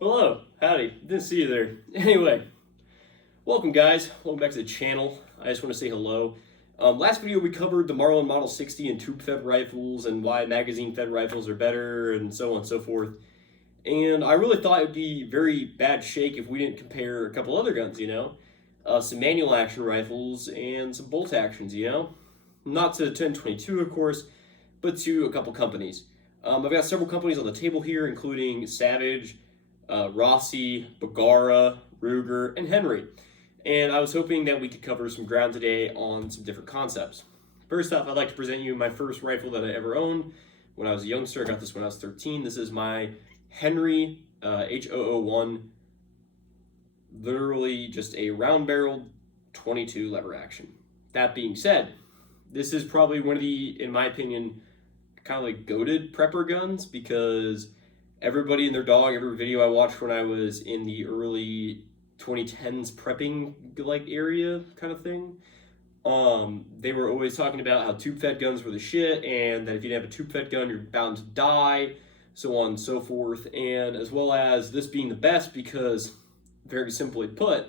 Hello, howdy, didn't see you there. Anyway, welcome guys, welcome back to the channel. I just want to say hello. Last video we covered the Marlin Model 60 and tube-fed rifles and why magazine-fed rifles are better and so on and so forth. And I really thought it would be very bad shake if we didn't compare a couple other guns, some manual action rifles and some bolt actions, Not to 1022, of course, but to a couple companies. I've got several companies on the table here, including Savage, Rossi, Bagara, Ruger, and Henry. And I was hoping that we could cover some ground today on some different concepts. First off, I'd like to present you my first rifle that I ever owned. When I was a youngster, I got this when I was 13. This is my Henry H001, literally just a round-barreled 22 lever action. That being said, this is probably one of the, in my opinion, kind of like goated prepper guns because everybody and their dog, every video I watched when I was in the early 2010s prepping like area kind of thing, they were always talking about how tube-fed guns were the shit and that if you didn't have a tube-fed gun, you're bound to die, so on and so forth, and as well as this being the best because, very simply put,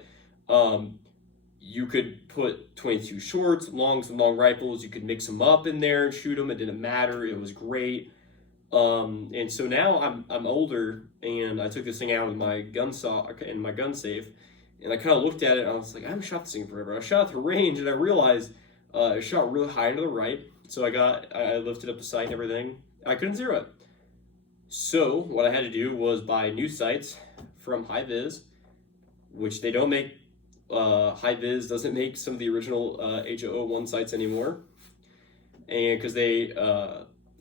you could put 22 shorts, longs, and long rifles. You could mix them up in there and shoot them. It didn't matter. It was great. And so now I'm older, and I took this thing out of my gun my gun safe, and I kind of looked at it, and I was like, I haven't shot this thing forever. I shot at the range, and I realized it shot really high to the right. So I lifted up the sight and everything. I couldn't zero it. So what I had to do was buy new sights from High Vis, which they don't make. High Vis doesn't make some of the original H001 sights anymore, and because they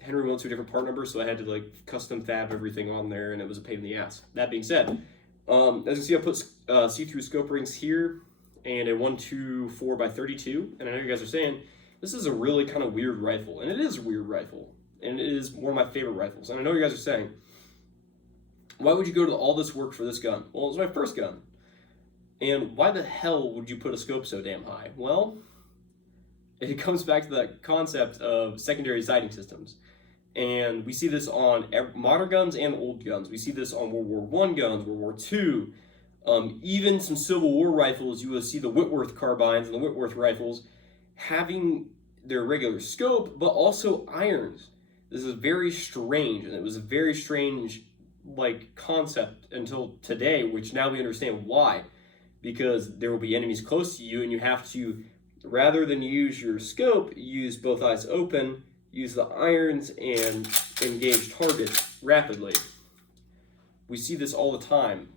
Henry went to a different part number, so I had to like custom fab everything on there, and it was a pain in the ass. That being said, as you can see, I put see-through scope rings here and a 124x32, and I know you guys are saying this is a really kind of weird rifle, and it is a weird rifle, and it is one of my favorite rifles. And I know you guys are saying, why would you go to all this work for this gun? Well, it was my first gun. And why the hell would you put a scope so damn high? Well, it comes back to that concept of secondary sighting systems. And we see this on modern guns and old guns. We see this on World War I guns, World War II, even some Civil War rifles. You will see the Whitworth carbines and the Whitworth rifles having their regular scope, but also irons. This is very strange, and it was a very strange concept until today, which now we understand why. Because there will be enemies close to you, and you have to, rather than use your scope, use both eyes open, use the irons, and engage targets rapidly. We see this all the time.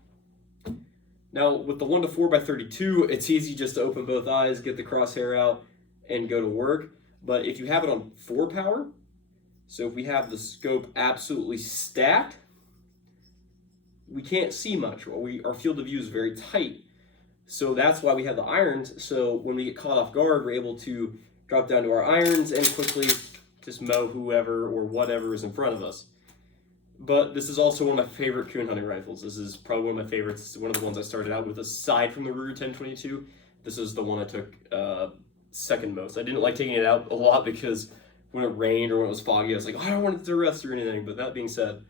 Now, with the 124x32, it's easy just to open both eyes, get the crosshair out, and go to work. But if you have it on 4 power, so if we have the scope absolutely stacked, we can't see much. Our field of view is very tight. So that's why we have the irons. So when we get caught off guard, we're able to drop down to our irons and quickly just mow whoever or whatever is in front of us. But this is also one of my favorite coon hunting rifles. This is probably one of my favorites. It's one of the ones I started out with, aside from the Ruger 1022. This is the one I took second most. I didn't like taking it out a lot because when it rained or when it was foggy, I was like, oh, I don't want it to rust or anything. But that being said,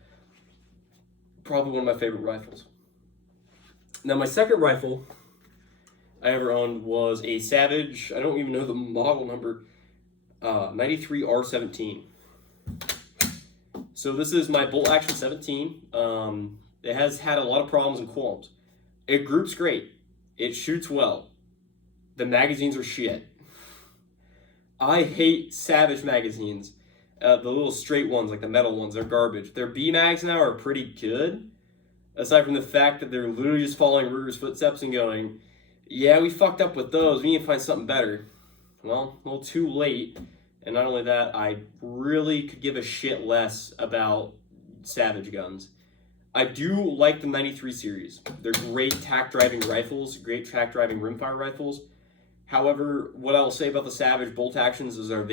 probably one of my favorite rifles. Now my second rifle I ever owned was a Savage, I don't even know the model number, 93R17. So this is my bolt action 17. It has had a lot of problems and qualms. It groups great. It shoots well. The magazines are shit. I hate Savage magazines. The little straight ones, like the metal ones, they're garbage. Their B mags now are pretty good, aside from the fact that they're literally just following Ruger's footsteps and going, yeah, we fucked up with those. We need to find something better. Well, a little too late. And not only that, I really could give a shit less about Savage guns. I do like the 93 series. They're great tack-driving rifles, great tack-driving rimfire rifles. However, what I will say about the Savage bolt actions is they're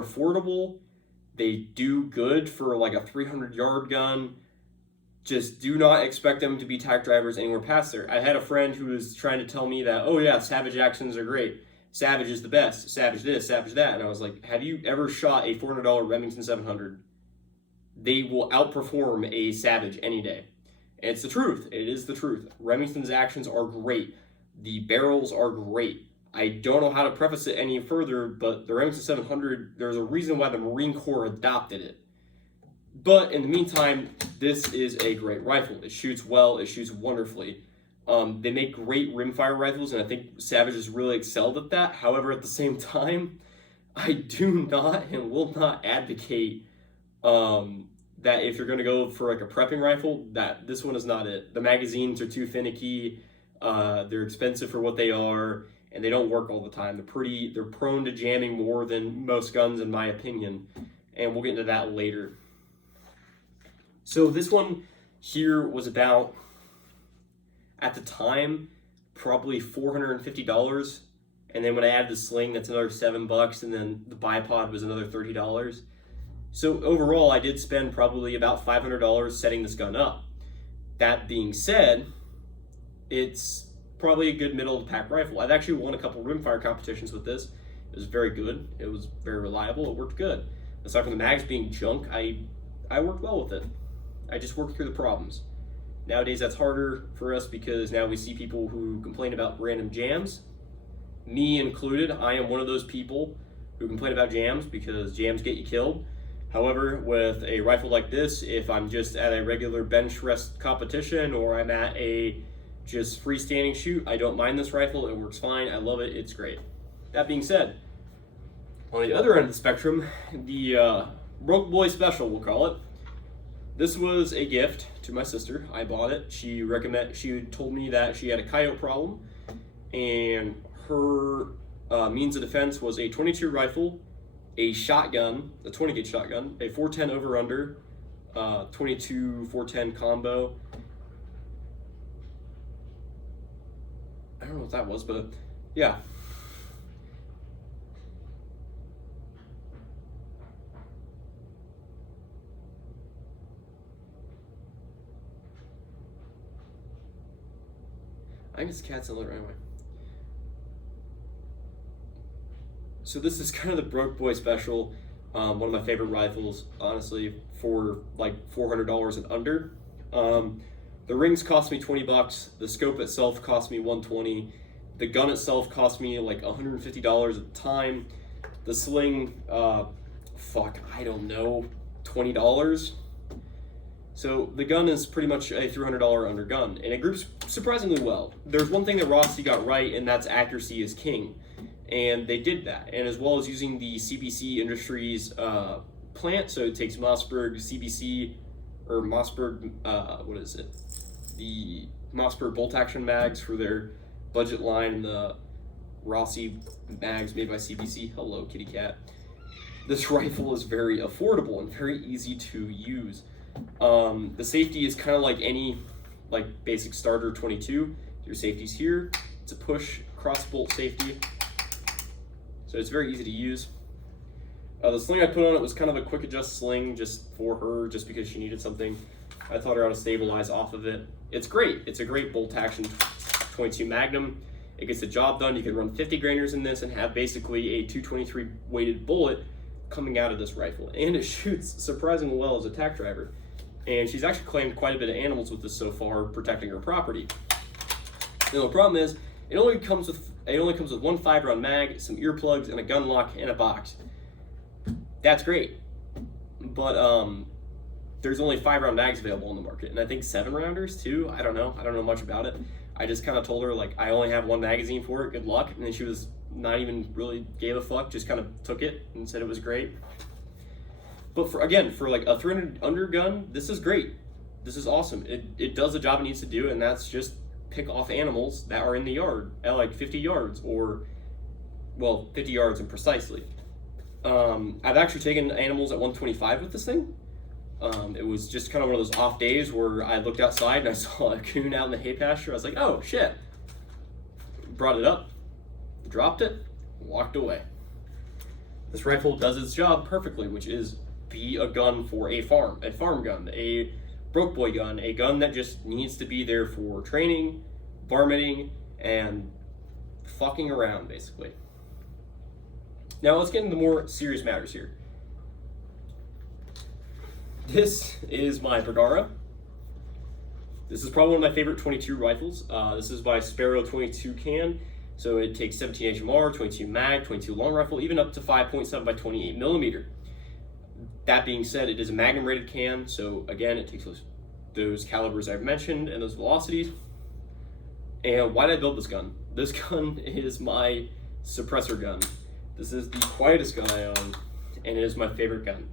affordable. They do good for like a 300-yard gun. Just do not expect them to be tack drivers anywhere past there. I had a friend who was trying to tell me that, oh yeah, Savage actions are great. Savage is the best. Savage this, Savage that. And I was like, have you ever shot a $400 Remington 700? They will outperform a Savage any day. And it's the truth. It is the truth. Remington's actions are great. The barrels are great. I don't know how to preface it any further, but the Remington 700, there's a reason why the Marine Corps adopted it. But in the meantime, this is a great rifle. It shoots well. It shoots wonderfully. They make great rimfire rifles, and I think Savage has really excelled at that. However, at the same time, I do not and will not advocate that if you're going to go for like a prepping rifle, that this one is not it. The magazines are too finicky. They're expensive for what they are, and they don't work all the time. They're prone to jamming more than most guns, in my opinion, and we'll get into that later. So this one here was about, at the time, probably $450. And then when I added the sling, that's another $7, and then the bipod was another $30. So overall, I did spend probably about $500 setting this gun up. That being said, it's probably a good middle of the pack rifle. I've actually won a couple rimfire competitions with this. It was very good. It was very reliable. It worked good. Aside from the mags being junk, I worked well with it. I just worked through the problems. Nowadays, that's harder for us because now we see people who complain about random jams. Me included, I am one of those people who complain about jams because jams get you killed. However, with a rifle like this, if I'm just at a regular bench rest competition or I'm at a just freestanding shoot, I don't mind this rifle. It works fine. I love it. It's great. That being said, on the other end of the spectrum, the Broke Boy Special, we'll call it. This was a gift to my sister. I bought it. She told me that she had a coyote problem, and her means of defense was a 22 rifle, a shotgun, a 20 gauge shotgun, a 410 over under, 22 410 combo. I don't know what that was, but yeah. I think it's cats in the litter anyway. So this is kind of the Broke Boy Special, one of my favorite rifles, honestly, for like $400 and under. The rings cost me $20. The scope itself cost me $120. The gun itself cost me like $150 at the time. The sling, I don't know, $20. So the gun is pretty much a $300 under gun, and it groups surprisingly well. There's one thing that Rossi got right, and that's accuracy is king. And they did that, and as well as using the CBC Industries plant, so it takes Mossberg CBC, or Mossberg, the Mossberg bolt action mags for their budget line, and the Rossi mags made by CBC. Hello, kitty cat. This rifle is very affordable and very easy to use. The safety is kind of like any basic starter 22. Your safety's here. It's a push cross bolt safety. So it's very easy to use. The sling I put on it was kind of a quick adjust sling just for her, just because she needed something. I taught her how to stabilize off of it. It's great. It's a great bolt action 22 Magnum. It gets the job done. You can run 50 grainers in this and have basically a 223 weighted bullet coming out of this rifle. And it shoots surprisingly well as a tack driver. And she's actually claimed quite a bit of animals with this so far, protecting her property. Now the problem is, it only comes with one 5-round mag, some earplugs, and a gun lock in a box. That's great, but there's only 5-round mags available on the market, and I think 7-rounders too. I don't know much about it. I just kind of told her like I only have one magazine for it. Good luck. And then she was not even really gave a fuck. Just kind of took it and said it was great. But for like a 300 under gun, this is great. This is awesome. It does the job it needs to do, and that's just pick off animals that are in the yard at like 50 yards, or 50 yards and precisely. I've actually taken animals at 125 with this thing. It was just kind of one of those off days where I looked outside and I saw a coon out in the hay pasture. I was like, oh shit. Brought it up, dropped it, walked away. This rifle does its job perfectly, which is be a gun for a farm gun, a broke boy gun, a gun that just needs to be there for training, varminting, and fucking around, basically. Now let's get into more serious matters here. This is my Bagara. This is probably one of my favorite 22 rifles. This is by Sparrow 22 can. So it takes 17 HMR, 22 mag, 22 long rifle, even up to 5.7 by 28 millimeter. That being said, it is a Magnum rated can. So again, it takes those calibers I've mentioned and those velocities. And why did I build this gun? This gun is my suppressor gun. This is the quietest gun I own, and it is my favorite gun.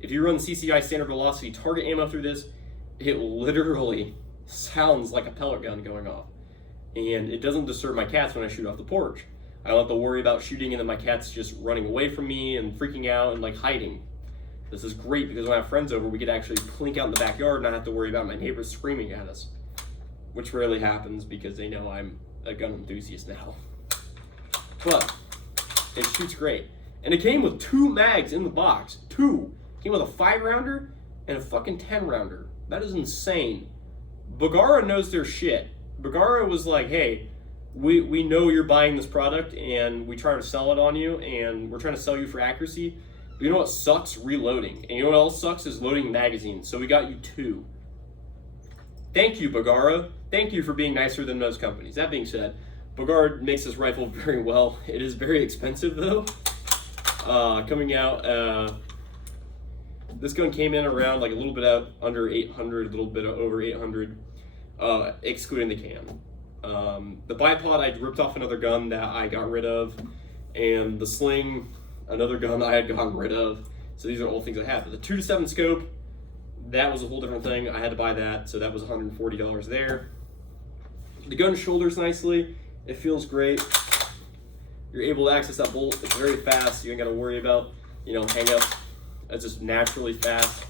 If you run CCI standard velocity target ammo through this, it literally sounds like a pellet gun going off. And it doesn't disturb my cats when I shoot off the porch. I don't have to worry about shooting and then my cat's just running away from me and freaking out and like hiding. This is great because when I have friends over, we could actually plink out in the backyard and not have to worry about my neighbors screaming at us. Which rarely happens because they know I'm a gun enthusiast now. But it shoots great. And it came with 2 mags in the box. 2. It came with a 5-rounder and a fucking 10-rounder. That is insane. Bagara knows their shit. Bagara was like, hey, we know you're buying this product and we try to sell it on you and we're trying to sell you for accuracy. But you know what sucks? Reloading. And you know what else sucks is loading magazines. So we got you 2. Thank you, Bagara. Thank you for being nicer than most companies. That being said, Bagara makes this rifle very well. It is very expensive though. Coming out, this gun came in around like a little bit under 800, a little bit over 800. Excluding the can. The bipod, I ripped off another gun that I got rid of, and the sling, another gun I had gotten rid of. So these are all things I have. But the 2-7 scope, that was a whole different thing. I had to buy that, so that was $140 there. The gun shoulders nicely. It feels great. You're able to access that bolt. It's very fast. You ain't got to worry about, hang-ups. It's just naturally fast.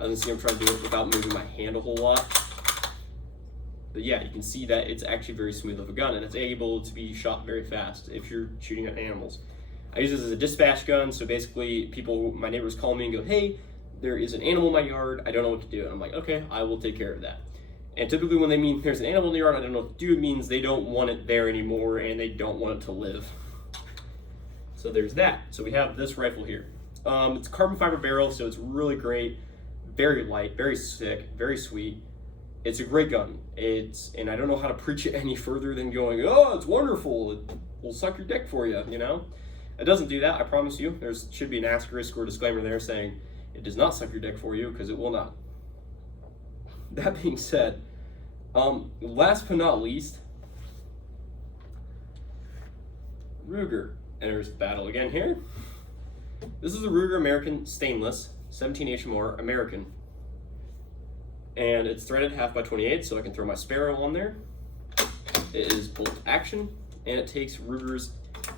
I didn't see I'm trying to do it without moving my hand a whole lot. But yeah, you can see that it's actually very smooth of a gun, and it's able to be shot very fast if you're shooting at animals. I use this as a dispatch gun, so basically my neighbors call me and go, hey, there is an animal in my yard, I don't know what to do. And I'm like, okay, I will take care of that. And typically when they mean there's an animal in the yard, I don't know what to do, it means they don't want it there anymore and they don't want it to live. So there's that. So we have this rifle here. It's a carbon fiber barrel, so it's really great, very light, very sick, very sweet. It's a great gun. And I don't know how to preach it any further than going, oh, it's wonderful. It will suck your dick for you, It doesn't do that, I promise you. There should be an asterisk or disclaimer there saying it does not suck your dick for you, because it will not. That being said, last but not least, Ruger. Enters battle again here. This is a Ruger American stainless, 17 HMR American. And it's threaded 1/2x28, so I can throw my Sparrow on there. It is bolt action, and it takes Ruger's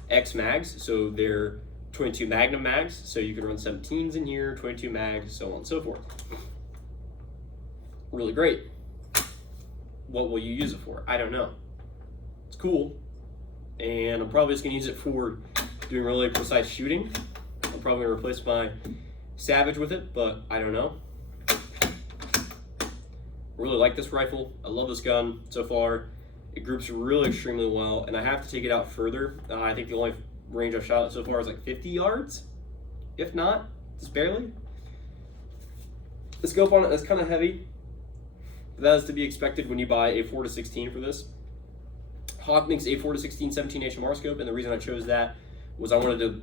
X mags, so they're 22 Magnum mags, so you can run 17s in here, 22 mags, so on and so forth. Really great. What will you use it for? I don't know. It's cool, and I'm probably just gonna use it for doing really precise shooting. I'm probably gonna replace my Savage with it, but I don't know. Really like this rifle. I love this gun so far. It groups really extremely well, and I have to take it out further. I think the only range I've shot it so far is like 50 yards, if not, just barely. The scope on it is kind of heavy, but that is to be expected when you buy a 4-16 for this. Hawk makes a 4-16 17 HMR scope, and the reason I chose that was I wanted to,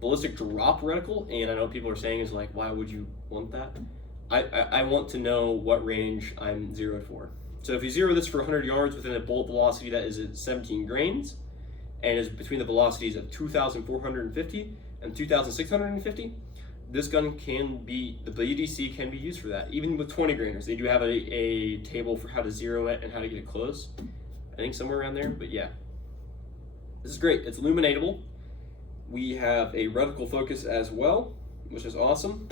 ballistic drop reticle, and I know people are saying is like, why would you want that? I want to know what range I'm zeroed for. So if you zero this for 100 yards within a bullet velocity that is at 17 grains, and is between the velocities of 2,450 and 2,650, this gun can be, the BDC can be used for that, even with 20 grainers. They do have a table for how to zero it and how to get it close. I think somewhere around there, but yeah. This is great. It's illuminatable. We have a reticle focus as well, which is awesome.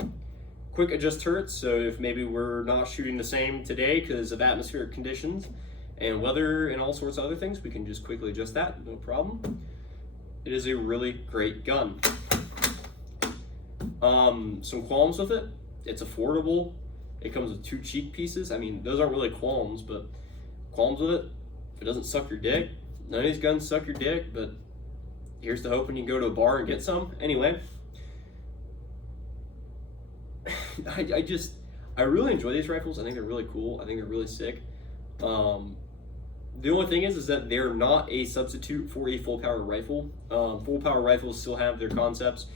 Quick adjust turrets, so if maybe we're not shooting the same today because of atmospheric conditions and weather and all sorts of other things, we can just quickly adjust that, no problem. It is a really great gun. Some qualms with it. It's affordable. It comes with 2 cheek pieces. I mean, those aren't really qualms, but qualms with it. It doesn't suck your dick. None of these guns suck your dick, but here's to hoping you can go to a bar and get some. Anyway, I really enjoy these rifles. I think they're really cool. I think they're really sick. The only thing is that they're not a substitute for a full power rifle. Full power rifles still have their concepts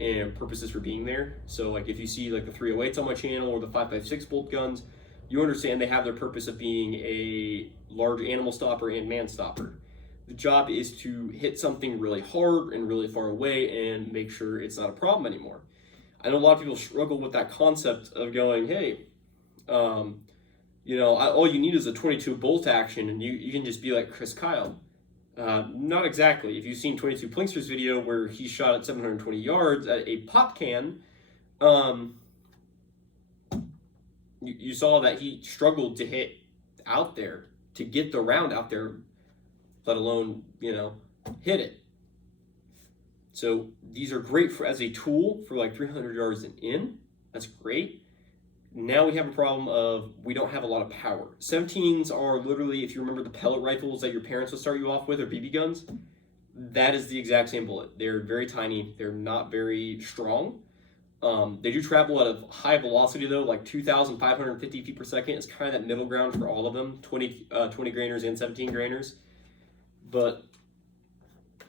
and purposes for being there. So like if you see like the 308s on my channel or the 5.56 bolt guns, you understand they have their purpose of being a large animal stopper and man stopper. The job is to hit something really hard and really far away and make sure it's not a problem anymore. I know a lot of people struggle with that concept of going, hey, all you need is a 22 bolt action and you can just be like Chris Kyle. Not exactly. If you've seen 22 Plinkster's video where he shot at 720 yards at a pop can, you saw that he struggled to hit out there, to get the round out there, let alone, hit it. So these are great as a tool for like 300 yards and in. That's great. Now we have a problem of we don't have a lot of power. 17s are literally, if you remember the pellet rifles that your parents would start you off with, or BB guns, that is the exact same bullet. They're very tiny. They're not very strong. They do travel at a high velocity though, like 2,550 feet per second. It's kind of that middle ground for all of them, 20 grainers and 17 grainers. But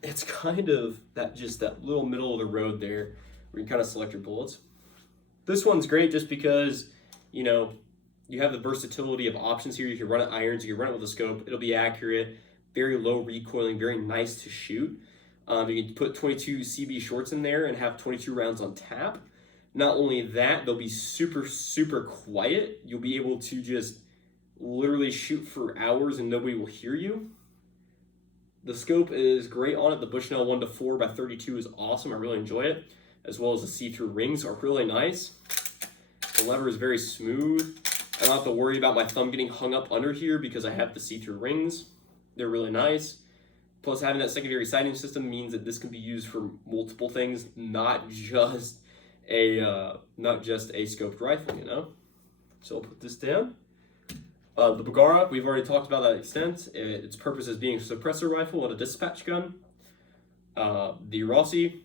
it's kind of that little middle of the road there where you kind of select your bullets. This one's great just because, you have the versatility of options here. You can run it irons, you can run it with a scope. It'll be accurate, very low recoiling, very nice to shoot. You can put 22 CB shorts in there and have 22 rounds on tap. Not only that, they'll be super, super quiet. You'll be able to just literally shoot for hours and nobody will hear you. The scope is great on it. The Bushnell 1-4x32 is awesome. I really enjoy it. As well as the see-through rings are really nice. The lever is very smooth. I don't have to worry about my thumb getting hung up under here because I have the see-through rings. They're really nice. Plus having that secondary sighting system means that this can be used for multiple things, not just a scoped rifle, So I'll put this down. The Bagara, we've already talked about that extent. Its purpose is being a suppressor rifle and a dispatch gun. The Rossi,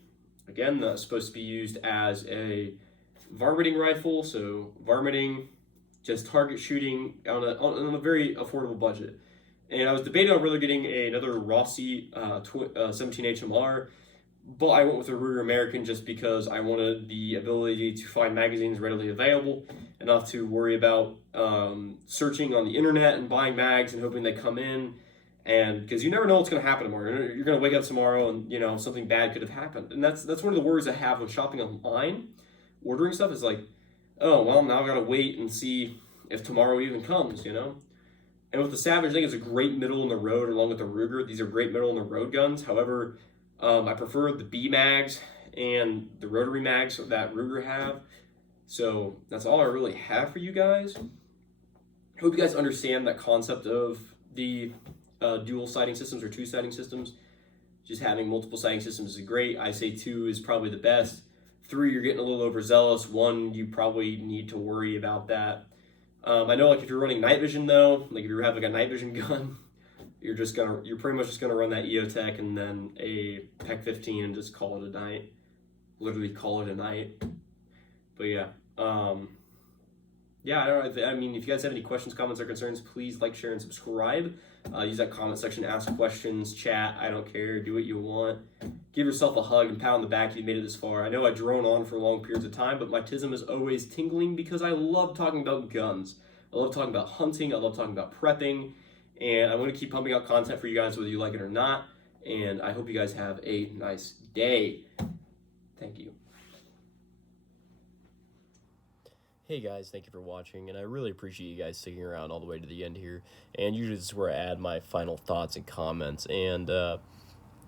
again, that's supposed to be used as a varminting rifle, so varminting, just target shooting on a very affordable budget. And I was debating on really getting another Rossi 17 HMR, but I went with a Ruger American just because I wanted the ability to find magazines readily available, and not to worry about searching on the internet and buying mags and hoping they come in. And because you never know what's going to happen tomorrow. You're going to wake up tomorrow and something bad could have happened. And that's one of the worries I have when shopping online, ordering stuff is like, oh well, now I've got to wait and see if tomorrow even comes. And with the Savage, I think it's a great middle in the road along with the Ruger. These are great middle in the road guns. However, I prefer the B mags and the rotary mags that Ruger have. So that's all I really have for you guys. I hope you guys understand that concept of the dual sighting systems or two sighting systems. Just having multiple sighting systems is great. I say 2 is probably the best. 3, you're getting a little overzealous. 1, you probably need to worry about that. I know, like if you're running night vision though, like if you have like a night vision gun, you're pretty much just gonna run that EOTech and then a PEC 15 and just call it a night. Literally call it a night. But yeah. Yeah, I mean, if you guys have any questions, comments, or concerns, please like, share, and subscribe. Use that comment section to ask questions, chat, I don't care, do what you want. Give yourself a hug and pat on the back if you made it this far. I know I drone on for long periods of time, but my tism is always tingling because I love talking about guns. I love talking about hunting, I love talking about prepping, and I want to keep pumping out content for you guys whether you like it or not, and I hope you guys have a nice day. Thank you. Hey guys, thank you for watching, and I really appreciate you guys sticking around all the way to the end here. And usually this is where I add my final thoughts and comments. And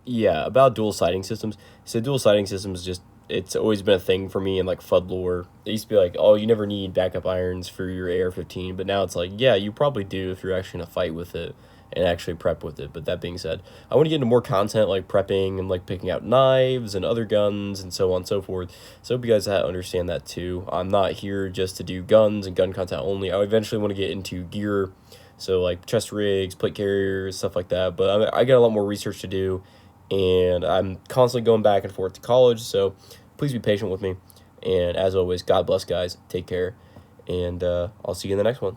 yeah, about dual sighting systems. So dual sighting systems it's always been a thing for me in like FUD lore. It used to be like, oh, you never need backup irons for your AR-15, but now it's like, yeah, you probably do if you're actually gonna fight with it and actually prep with it. But that being said, I want to get into more content like prepping and like picking out knives and other guns and so on and so forth. So I hope you guys understand that too. I'm not here just to do guns and gun content only. I eventually want to get into gear, so like chest rigs, plate carriers, stuff like that. But I got a lot more research to do, and I'm constantly going back and forth to college, so please be patient with me. And as always, God bless, guys. Take care. and I'll see you in the next one.